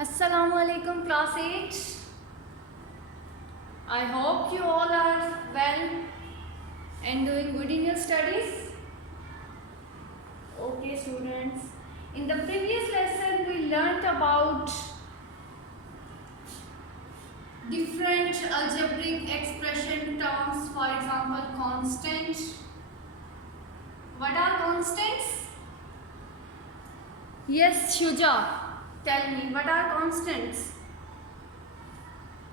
Assalamualaikum class 8. I hope you all are well and doing good in your studies. Okay students, in the previous lesson we learnt about different algebraic expression terms, for example constant. What are constants? Yes, Shuja, tell me, what are constants?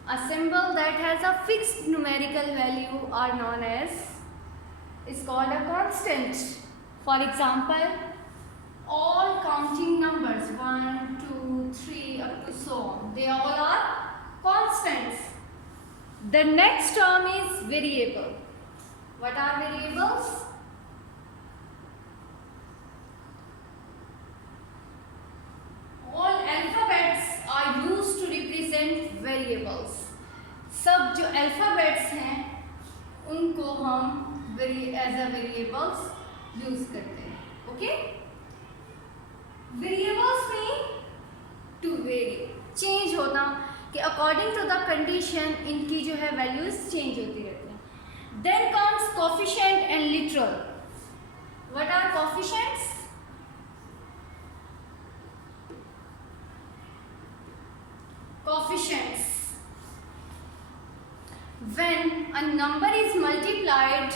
A symbol that has a fixed numerical value are known as is called a constant. For example, all counting numbers 1, 2, 3 up to so on, they all are constants. The next term is variable. What are variables? All alphabets are used to represent variables. सब जो alphabets हैं उनको हम as a variables use करते हैं. Okay? Variables mean to vary, change होना, कि according to the condition इनकी जो है values change होती रहती हैं. Then comes coefficient and literal. What are coefficients? Coefficients. When a number is multiplied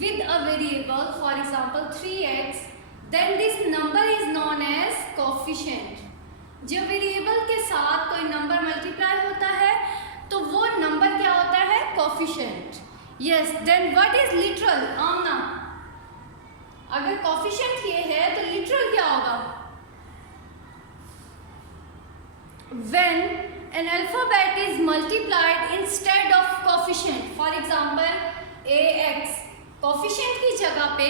with a variable, for example 3x, then this number is known as coefficient. जब variable के साथ कोई नंबर मल्टीप्लाई होता है तो वो नंबर क्या होता है? Coefficient. Yes. Then what is literal? Aamna, अगर कोफिशिएंट ये है तो लिटरल क्या होगा? When an alphabet is multiplied instead of coefficient, for example ax, coefficient की जगह पे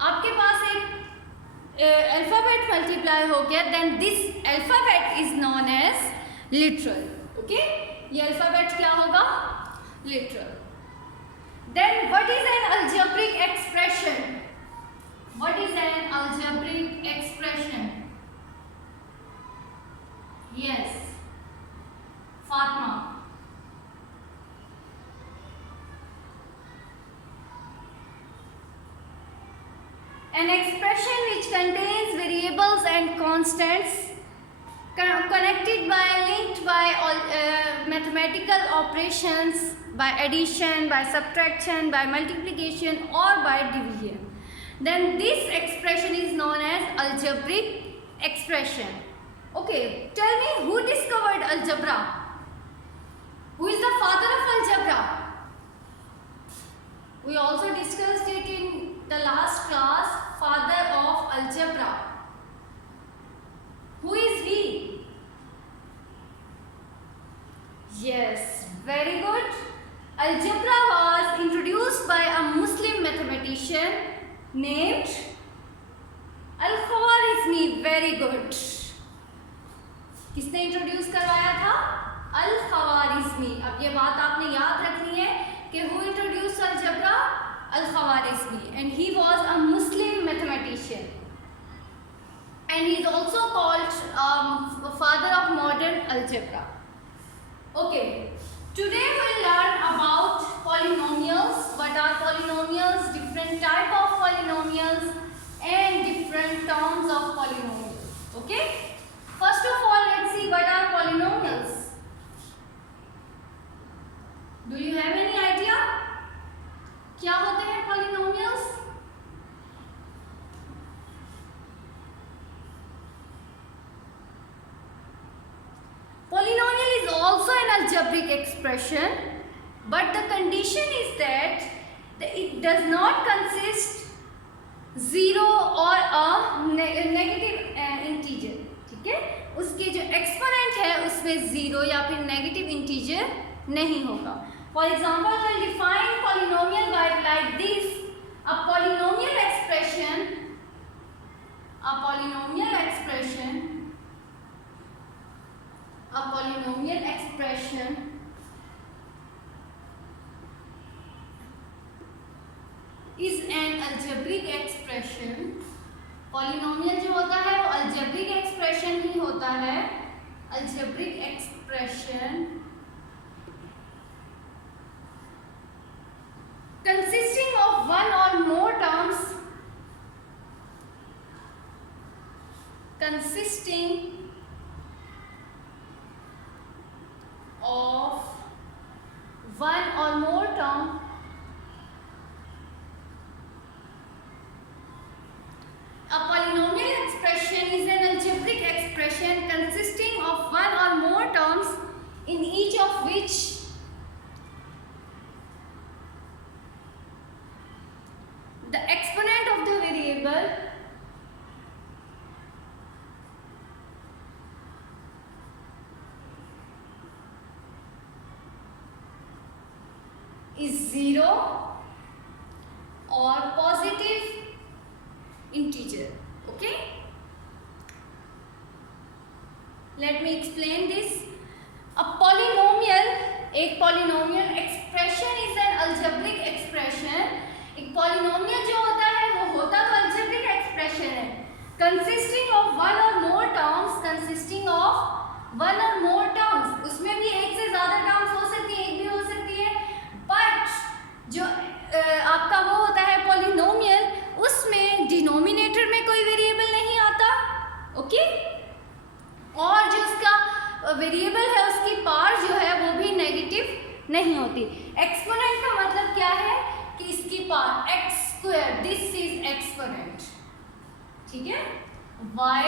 आपके पास एक alphabet multiply हो गया, then this alphabet is known as literal. Okay, ये alphabet क्या होगा? Literal. Then what is an algebraic expression? What is an algebraic expression? Yes, Fatma. An expression which contains variables and constants connected by, linked by mathematical operations, by addition, by subtraction, by multiplication or by division. Then this expression is known as algebraic expression. Okay, tell me, who discovered algebra? Who is the father of algebra? We also discussed it in the last class, father of algebra. Who is he? Yes, very good. Algebra was introduced by a Muslim mathematician named Al-Khwarizmi. Very good. किसने introduce करवाया था? अल-खवारिज़मी. अब ये बात आपने याद रखनी है कि who introduce algebra? Al Khwarizmi, and he was a Muslim mathematician and he is also called father of modern algebra. Okay, today we will learn about polynomials. What are polynomials? Different type of polynomials and different terms of polynomials. Okay, first of all, let's see what are polynomials. Do you have any idea? क्या होते हैं polynomials? Polynomial is also an algebraic expression, but the condition is that it does not consist zero or a negative integer. ठीक है, उसके जो exponent है उसमें zero या फिर नेगेटिव इंटीजर नहीं होगा. For example will define polynomial bye like this. A polynomial expression, a polynomial expression, a polynomial expression is an algebraic expression. Polynomial जो होता है वो अलजेब्रिक एक्सप्रेशन ही होता है algebraic expression consisting of one or more terms A polynomial expression is an algebraic expression consisting of one or more terms in each of which the exponent of the variable is 0 or positive integer. Okay, let me explain this. A polynomial, एक polynomial expression is an algebraic expression. एक polynomial जो होता है वो होता तो algebraic expression है, consisting of one or more terms, consisting of one or more terms. उसमें भी एक से ज़्यादा terms हो सकती है, एक भी हो सकती है, but जो आपका वो होता है polynomial, उसमें डिनोमिनेटर में कोई वेरिएबल नहीं आता. ओके, और जो उसका वेरिएबल है उसकी पावर जो है वो भी नेगेटिव नहीं होती. एक्सपोनेंट का मतलब क्या है कि इसकी power x square, this is exponent, ठीक है. y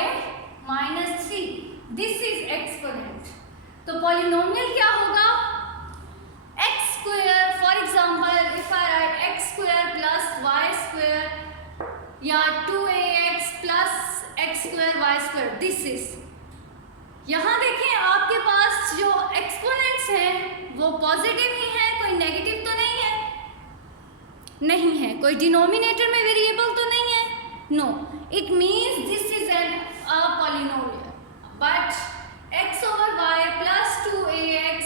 माइनस 3, दिस इज एक्सपोनेंट. तो पॉलिनोमियल क्या होगा? X square, for example if I write x square plus y square या 2ax plus x square y square, this is. यहाँ देखें आपके पास जो एक्सपोनेंट्स हैं वो पॉजिटिव ही हैं, कोई नेगेटिव तो नहीं है, नहीं है. कोई डिनोमिनेटर में वेरिएबल तो नहीं है, no. It means this is an a polynomial. But x over y plus 2ax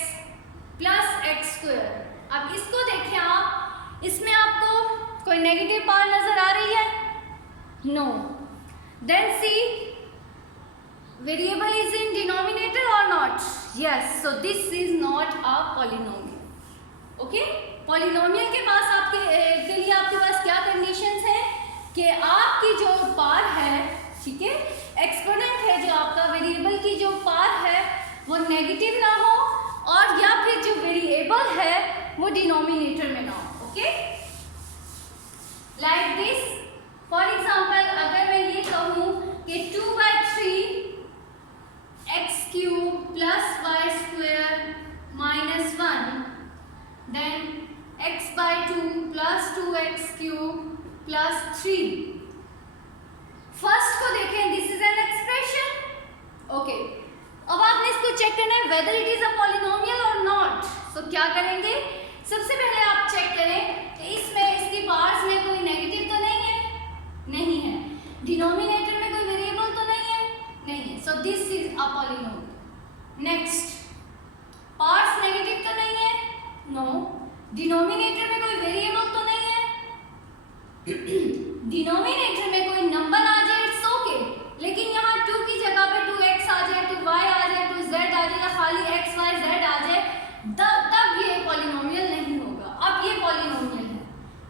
plus x square. अब इसको देखें आप, इसमें आपको कोई नेगेटिव पावर नजर आ रही है? No. Then see, variable is in denominator or not? Yes. So this is not a polynomial. Okay? Polynomial के पास के लिए आपके पास क्या conditions हैं कि आपकी जो पावर है, ठीक है, एक्सपोनेंट है जो आपका वेरिएबल की जो पावर है वो नेगेटिव ना हो, और या फिर जो वेरिएबल है वो डिनोमिनेटर में ना हो. Okay, like this. For example अगर मैं ये कहूँ कि 2/3 x cube plus y square minus 1, then x/2 plus 2x cube plus 3. First को देखें, this is an expression. Okay, अब आपने इसको चेक करना है whether it is a polynomial और नॉट. सो क्या करेंगे? सबसे पहले आप चेक करें कि इसमें इसकी पार्ट्स में कोई नेगेटिव तो नहीं है, नहीं है. डिनोमिनेटर में कोई वेरिएबल तो नहीं है, नहीं है. So this is a polynomial. Next, parts negative तो नहीं है, नो. डिनोमिनेटर में कोई वेरिएबल तो नहीं है. डिनोमिनेटर में कोई नंबर आ जाए इट्स ओके, लेकिन यहाँ 2 की जगह पे 2x आ जाए, 2y आ जाए, 2z आ जाए, या खाली x y z आ जाए, तब ये पॉलिनोमियल नहीं होगा. अब ये पॉलिनोमियल है,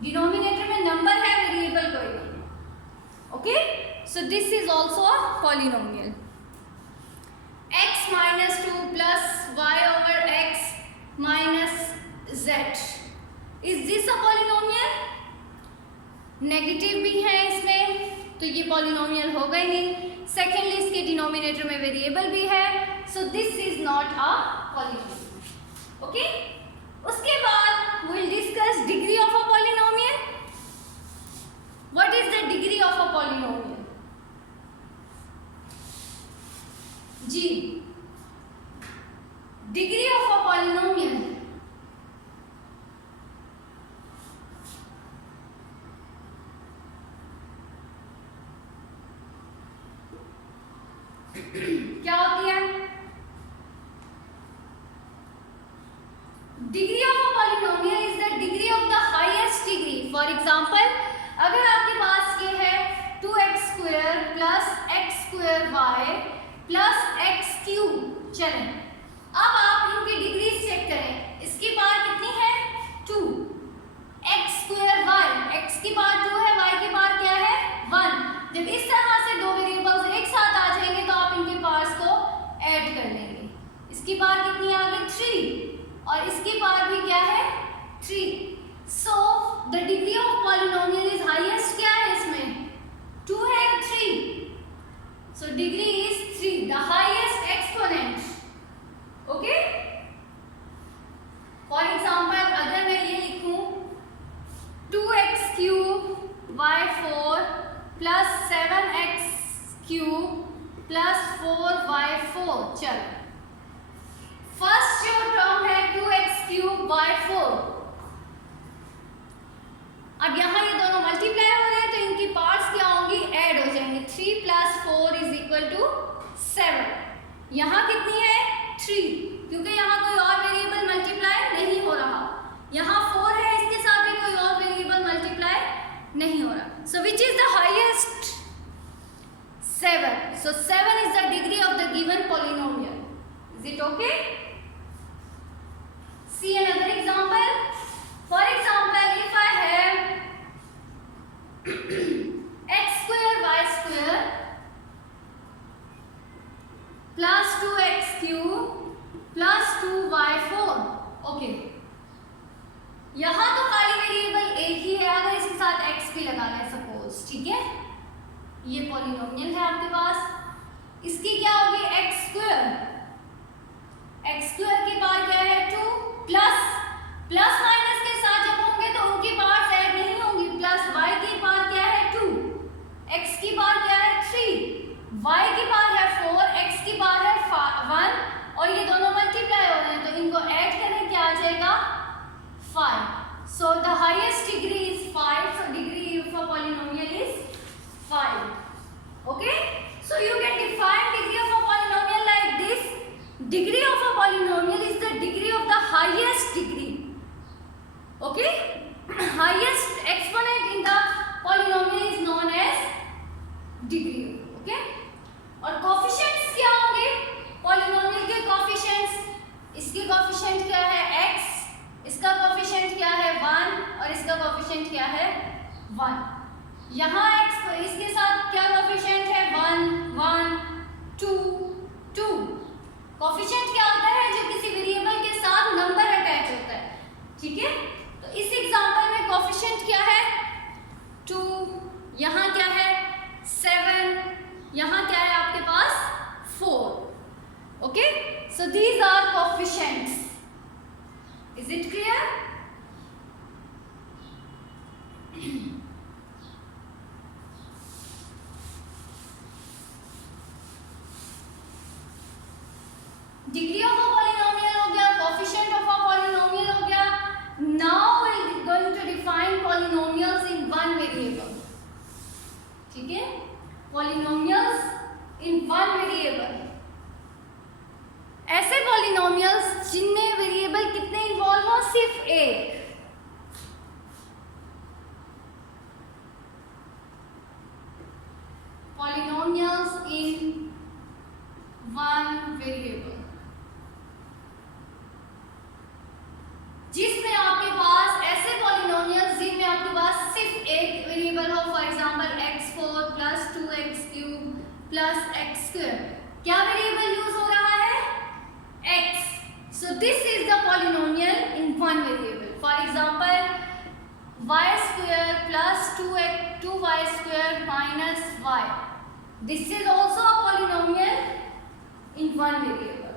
डिनोमिनेटर में नंबर है, वेरिएबल कोई नहीं है. Okay, so this is also a polynomial. x minus 2 plus y over x minus z, is this a polynomial? Negative भी है इसमें, तो ये पॉलिनोमियल होगा ही नहीं. सेकेंडली, इसके डिनोमिनेटर में वेरिएबल भी है, so this is not a polynomial. Okay, उसके बाद we will discuss degree of a polynomial. What is the degree of a polynomial? जी, डिग्री ऑफ अ पॉलिनोमियल क्या होती है? Degree of a polynomial is the degree of the highest degree. For example अगर आपके पास ये है 2x square plus x square y plus x cube. चलें, अब आप इनकी डिग्रीज चेक करें। इसकी पावर कितनी है? 2। एक्स स्क्वायर वाई, एक्स की पावर 2 है, वाई की पावर क्या है? 1। जब इस तरह से दो वेरिएबल्स एक साथ आ जाएंगे तो आप इनके पावर्स को ऐड कर लेंगे। इसकी पावर कितनी आ गई? 3 और इसकी पावर भी क्या है? 3। So the degree of polynomial is highest. क्या है इसमें? 2 है, 3। So degree is 3, the highest exponent. Okay, for example अगर मैं ये लिखूं 2x cube y 4 plus 7x cube plus 4y4। चलो, फर्स्ट जो टर्म है 2x क्यूब वाई 4, अब यहाँ ये दोनों मल्टीप्लाई हो रहे हैं तो इनकी पार्ट्स क्या होंगी? ऐड हो जाएंगे। 3 प्लस 4 इज इक्वल टू 7। यहाँ कितनी है? 3, क्योंकि यहाँ कोई और वेरिएबल मल्टीप्लाई नहीं हो रहा। यहाँ 4 है, इसके साथ भी कोई और वेरिएबल मल्टीप्लाई नहीं हो रहा। So which is the highest? 7. So 7 is the degree of the given polynomial. Is it okay? See another example. For example, if I have x square y square plus 2x cube plus 2y4. Okay. यहाँ तो खाली variable एक ही है, अगर इसके साथ x भी लगा लें सपोज, ठीक है, ये पॉलिनोमियल है आपके पास। इसकी क्या होगी? एक्स स्क्वायर, एक्स स्क्वायर की पावर क्या है? 2 प्लस प्लस माइनस के साथ जब होंगे तो उनकी पावर्स ऐड नहीं होंगी। प्लस y की पावर क्या है? 2, x की पावर क्या है? 3, y की पावर है 4, x की पावर है 1 और ये दोनों मल्टीप्लाई हो रहे हैं तो इनको ऐड करें, क्या आ जाएगा? 5. So the highest degree is 5. So degree of a polynomial is 5. Okay, so you can define degree of a polynomial like this. Degree of a polynomial is the degree of the highest degree. Okay, highest exponent in the polynomial is known as degree. Okay, और coefficients क्या होंगे? polynomial के coefficients, इसके coefficient क्या है? x, इसका coefficient क्या है? 1 और इसका coefficient क्या है? 1. यहाँ x इसके साथ क्या कोफिशिएंट है? 1 1 2 2। कोफिशिएंट क्या होता है? जो किसी वेरिएबल के साथ नंबर अटैच होता है, ठीक है। तो इस एग्जांपल में कोफिशिएंट क्या है? 2, यहाँ क्या है? 7, यहाँ क्या है आपके पास? 4। Okay, so these are coefficients. Is it clear? Degree of a polynomial हो गया, कोफिशिएंट ऑफ अ पॉलिनोमियल हो गया। Now we are going to define polynomials in one variable, ठीक है, पॉलिनोमियल्स इन वन वेरिएबल। ऐसे पॉलिनोमियल्स जिनमें variable कितने involve हो? सिर्फ एक। पॉलिनोमियल्स इन वन वेरिएबल, जिसमें आपके पास ऐसे पॉलिनोमियल्स जिनमें आपके पास सिर्फ एक वेरिएबल हो। For example x4 plus 2x cube plus x square. क्या वेरिएबल यूज हो रहा है? x. So this is the polynomial in one variable. For example y square plus 2y square minus y. This is also a polynomial in one variable.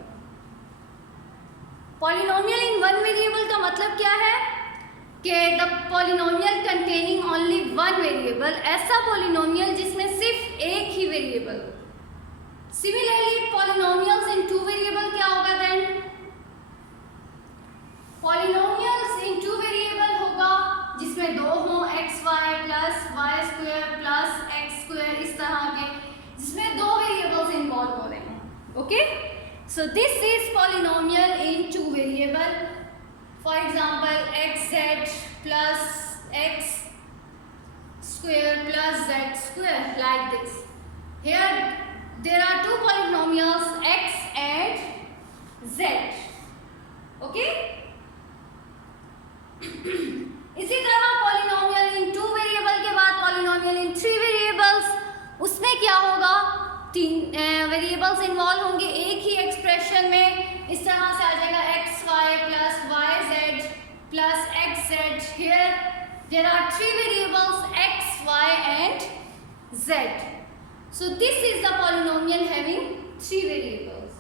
Polynomial in one variable का मतलब क्या है? कि the polynomial containing only one variable, ऐसा polynomial जिसमें सिर्फ एक ही variable। Similarly, polynomials in two variable क्या होगा then? Polynomials in two variable होगा जिसमें दो हों, x y plus y square plus x square, इस तरह के, जिसमें दो variables involve हो रहे हैं। Okay, so this is polynomial in two variable. For example, xz plus x square plus z square, like this. Here there are two polynomials x involve होंगे एक ही एक्सप्रेशन में। इस तरह से आ जाएगा x y plus y z plus x z. Here there are three variables x y and z. So this is the polynomial having three variables.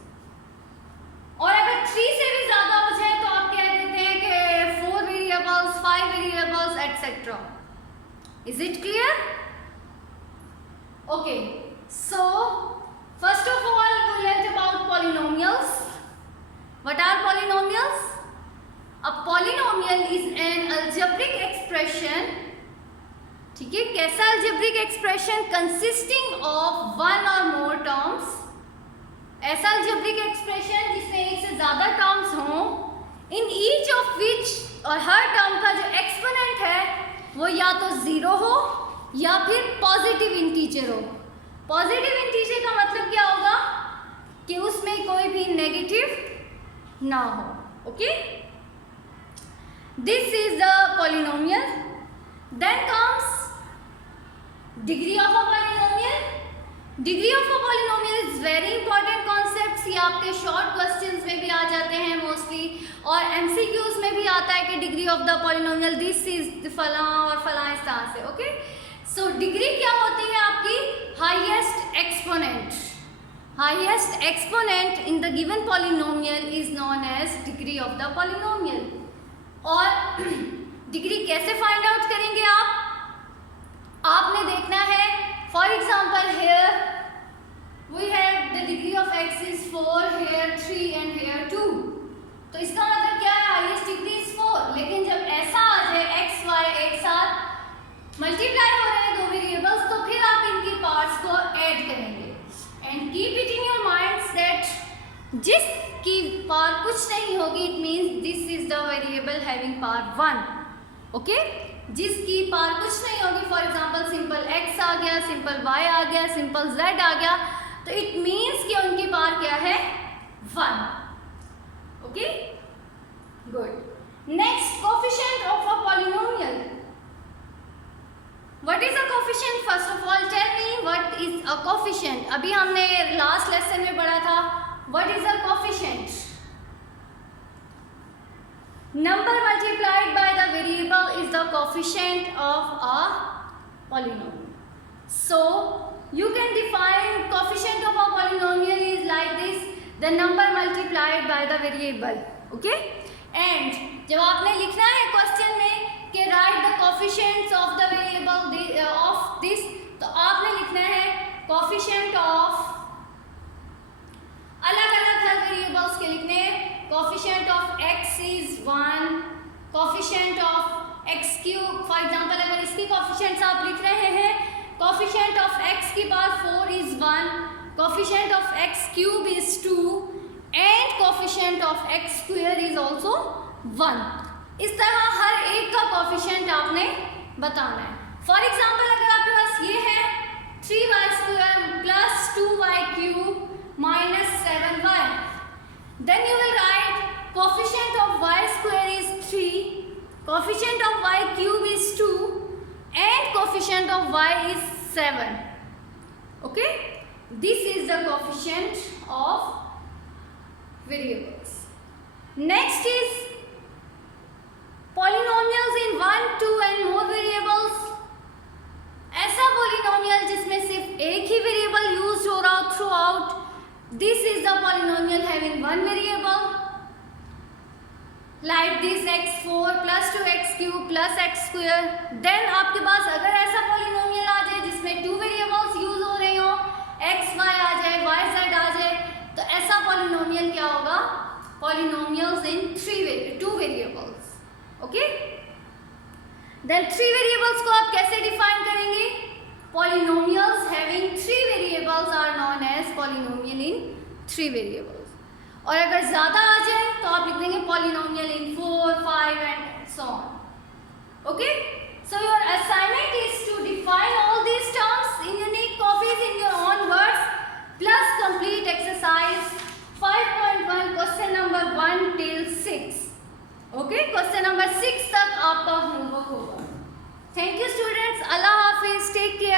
और अगर थ्री से भी ज्यादा हो जाए तो आप कह देते हैं कि four variables, five variables etcetera. Is it clear? Okay, so first of all we learnt about polynomials. What are polynomials? A polynomial is an algebraic expression, ठीक है, कैसा algebraic expression consisting of one or more terms, ऐसा algebraic expression जिसमें एक से ज्यादा terms हों, in each of which, और हर term का जो exponent है वो या तो जीरो हो या फिर पॉजिटिव इंटीजर हो। पॉजिटिव इंटीजर का मतलब क्या होगा कि उसमें कोई भी नेगेटिव ना हो। Okay, this is the polynomial. Then comes degree of a polynomial. Degree of a polynomial is very important concept. ये आपके शॉर्ट क्वेश्चंस में भी आ जाते हैं मोस्टली, और एमसीक्यूज में भी आता है कि degree of the polynomial this is फला और फला, इस तरह से। ओके, सो डिग्री क्या होती है आपकी? Highest exponent. Highest exponent in the given polynomial is known as degree of the polynomial. और डिग्री कैसे फाइंड आउट करेंगे आप? आपने देखना है, for example here we have the degree of x is 4, here 3 and here 2। तो इसका मतलब क्या है? Highest degree is 4। लेकिन जब ऐसा आ जाए एक्स वाई एक साथ मल्टीप्लाई हो रहे हैं दो वेरिएबल्स, तो फिर आप इनकी पार्ट्स को ऐड करेंगे। And keep it in your minds that जिसकी पावर कुछ नहीं होगी, it means this is the variable having power 1। Okay, जिसकी पावर कुछ नहीं होगी, फॉर एग्जांपल सिंपल x आ गया, सिंपल y आ गया, सिंपल z आ गया, तो इट मींस कि उनकी पावर क्या है? 1। Okay, good. Next, coefficient of a polynomial. What is a coefficient? First of all, tell me what is a coefficient. अभी हमने लास्ट लेसन में पढ़ा था what is a coefficient. Number multiplied by the variable is the coefficient of a polynomial. So you can define coefficient of a polynomial is like this: the number multiplied by the variable. Okay? And जब आपने लिखना है question में कि right the coefficients of the variable of this, तो आपने लिखना है कोएफिशिएंट ऑफ, अलग अलग हर वेरिएबल्स के लिखने हैं। Coefficient of x is 1, coefficient of x cube, for example अगर इसकी कोएफिशिएंट्स आप लिख रहे हैं, कोएफिशिएंट ऑफ x की power 4 is 1, coefficient of x cube is 2 and coefficient of x square is also 1। इस तरह हर एक का कोएफिशिएंट आपने बताना है। फॉर एग्जांपल अगर आपके पास ये है 3y² plus 2y cube minus 7y, then you will write coefficient of y² is 3, coefficient of y cube is 2 and coefficient of y is 7. Okay, this is the coefficient of variables. Next is polynomials in 1, 2 and more variables. ऐसा polynomial जिसमें सिर्फ एक ही variable use हो रहा हो throughout, this is the polynomial having one variable, like this x4 plus 2x cube plus x square. Then आपके पास अगर ऐसा पॉलिनोमियल आ जाए जिसमें 2 वेरिएबल्स यूज हो रहे हो, x y आ जाए, y z आ जाए, तो ऐसा पॉलिनोमियल क्या होगा? Polynomials in 2 variables. Okay, then 3 variables को आप कैसे डिफाइन करेंगे? Polynomials having 3 variables are known as polynomial in 3 variables. और अगर ज्यादा आ जाए तो आप लिख देंगे polynomial in 4, 5 and so on. Okay, so your assignment is to define all these terms in unique copies in your own words plus complete exercise 5.1 question number 1 till 6. Okay, question number 6 तक आपका homework होगा. Thank you students. अल्लाह हाफिज. Take care.